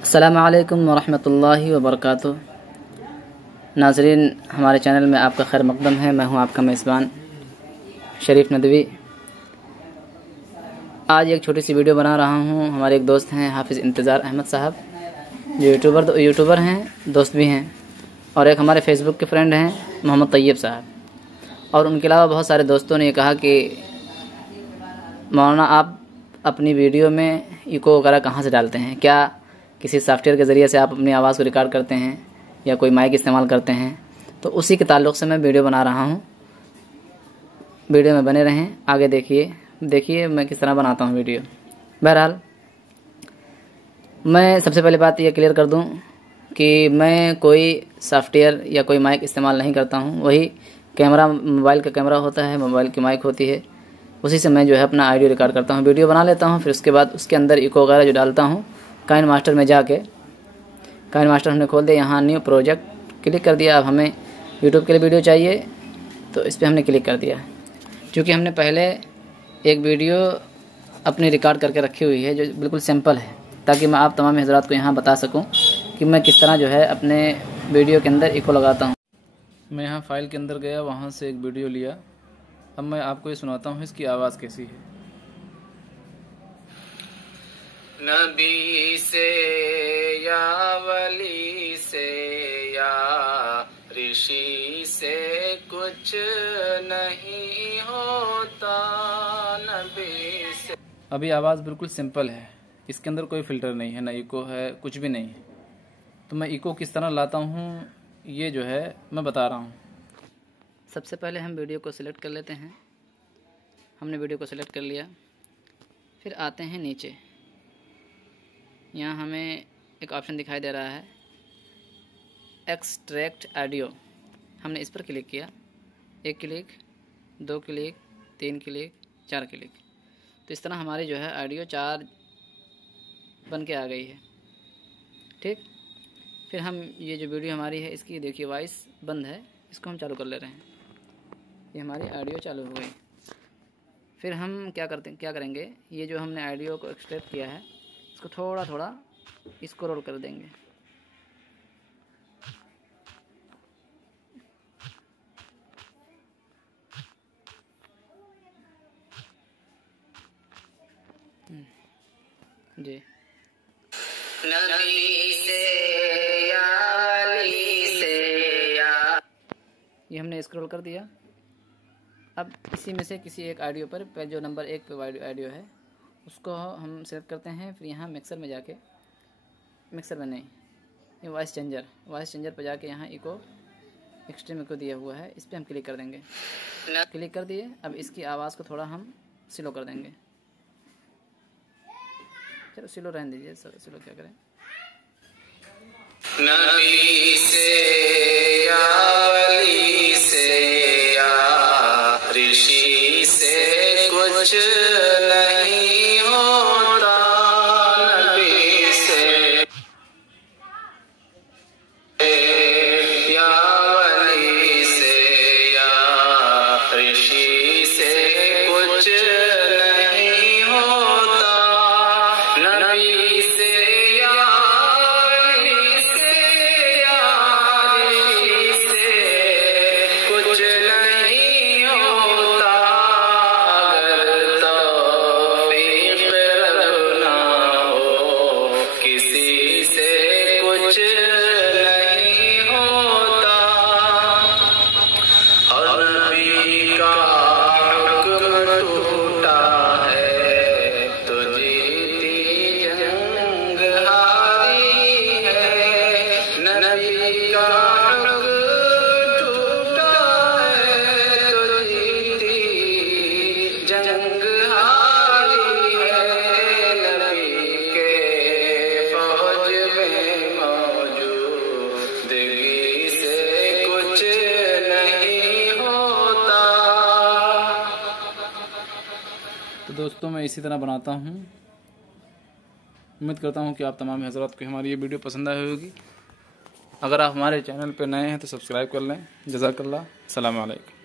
अस्सलामुअलैकुम वरहमतुल्लाहि वबरकातुहू। नाज़रीन, हमारे चैनल में आपका खैर मक़दम है। मैं हूं आपका मेज़बान शरीफ नदवी। आज एक छोटी सी वीडियो बना रहा हूं। हमारे एक दोस्त हैं हाफिज़ इंतज़ार अहमद साहब, जो यूट्यूबर हैं, दोस्त भी हैं, और एक हमारे फेसबुक के फ्रेंड हैं मोहम्मद तैयब साहब। और उनके अलावा बहुत सारे दोस्तों ने ये कहा कि मौलाना आप अपनी वीडियो में इको वगैरह कहाँ से डालते हैं, क्या किसी सॉफ्टवेयर के ज़रिए से आप अपनी आवाज़ को रिकॉर्ड करते हैं या कोई माइक इस्तेमाल करते हैं? तो उसी के ताल्लुक़ से मैं वीडियो बना रहा हूँ। वीडियो में बने रहें, आगे देखिए मैं किस तरह बनाता हूँ वीडियो। बहरहाल, मैं सबसे पहले बात यह क्लियर कर दूँ कि मैं कोई सॉफ्टवेयर या कोई माइक इस्तेमाल नहीं करता हूँ। वही कैमरा, मोबाइल का कैमरा होता है, मोबाइल की माइक होती है, उसी से मैं जो है अपना ऑडियो रिकॉर्ड करता हूँ, वीडियो बना लेता हूँ। फिर उसके बाद उसके अंदर इको वगैरह जो डालता हूँ, काइन मास्टर में जाके, काइन मास्टर हमने खोल दिया, यहाँ न्यू प्रोजेक्ट क्लिक कर दिया। अब हमें यूट्यूब के लिए वीडियो चाहिए तो इस पर हमने क्लिक कर दिया। क्योंकि हमने पहले एक वीडियो अपनी रिकॉर्ड करके रखी हुई है जो बिल्कुल सिंपल है, ताकि मैं आप तमाम हज़रात को यहाँ बता सकूँ कि मैं किस तरह जो है अपने वीडियो के अंदर इको लगाता हूँ। मैं यहाँ फाइल के अंदर गया, वहाँ से एक वीडियो लिया। अब मैं आपको ये सुनाता हूँ इसकी आवाज़ कैसी है। नबी से या वली से या ऋषि से कुछ नहीं होता, नबी से। अभी आवाज़ बिल्कुल सिंपल है, इसके अंदर कोई फ़िल्टर नहीं है, ना इको है, कुछ भी नहीं है। तो मैं इको किस तरह लाता हूँ ये जो है मैं बता रहा हूँ। सबसे पहले हम वीडियो को सिलेक्ट कर लेते हैं। हमने वीडियो को सिलेक्ट कर लिया, फिर आते हैं नीचे। यहाँ हमें एक ऑप्शन दिखाई दे रहा है एक्सट्रैक्ट ऑडियो। हमने इस पर क्लिक किया, 1 क्लिक, 2 क्लिक, 3 क्लिक, 4 क्लिक। तो इस तरह हमारी जो है ऑडियो 4 बन के आ गई है। ठीक, फिर हम ये जो वीडियो हमारी है इसकी देखिए वॉइस बंद है, इसको हम चालू कर ले रहे हैं। ये हमारी ऑडियो चालू हो गई। फिर हम क्या करेंगे, ये जो हमने ऑडियो को एक्सट्रैक्ट किया है इसको थोड़ा थोड़ा इसको रोल कर देंगे। जी, नबी से या वली से या, ये हमने स्क्रॉल कर दिया। अब इसी में से किसी एक ऑडियो पर जो नंबर 1 पे ऑडियो है उसको हम सेलेक्ट करते हैं। फिर यहाँ मिक्सर में जाके, मिक्सर में नहीं, ये वॉइस चेंजर पर जाके यहाँ इको, एक्सट्रीम इको दिया हुआ है, इस पर हम क्लिक कर देंगे। क्लिक कर दिए। अब इसकी आवाज़ को थोड़ा हम स्लो कर देंगे। चलो स्लो रहने दीजिए, स्लो क्या करें। नबी से या वली से या ऋषि से कुछ नहीं होता, नबी से या वली से या ऋषि से कुछ नहीं होता, नबी से या वली से या ऋषि से कुछ नहीं होता, अगर तौफीक रब ना हो किसी से कुछ नहीं होता। और नबी का हुक्म टूटा है तो जीती जंग हारी है, नबी का हुक्म टूटा है तो जीती जंग हारी है, नबी के फौज में मौजूदगी से कुछ नहीं होता। तो दोस्तों, मैं इसी तरह बनाता हूँ। उम्मीद करता हूँ कि आप तमाम हज़रात को हमारी ये वीडियो पसंद आई होगी। अगर आप हमारे चैनल पर नए हैं तो सब्सक्राइब कर लें। जज़ाकल्लाह। अस्सलामु अलैकुम।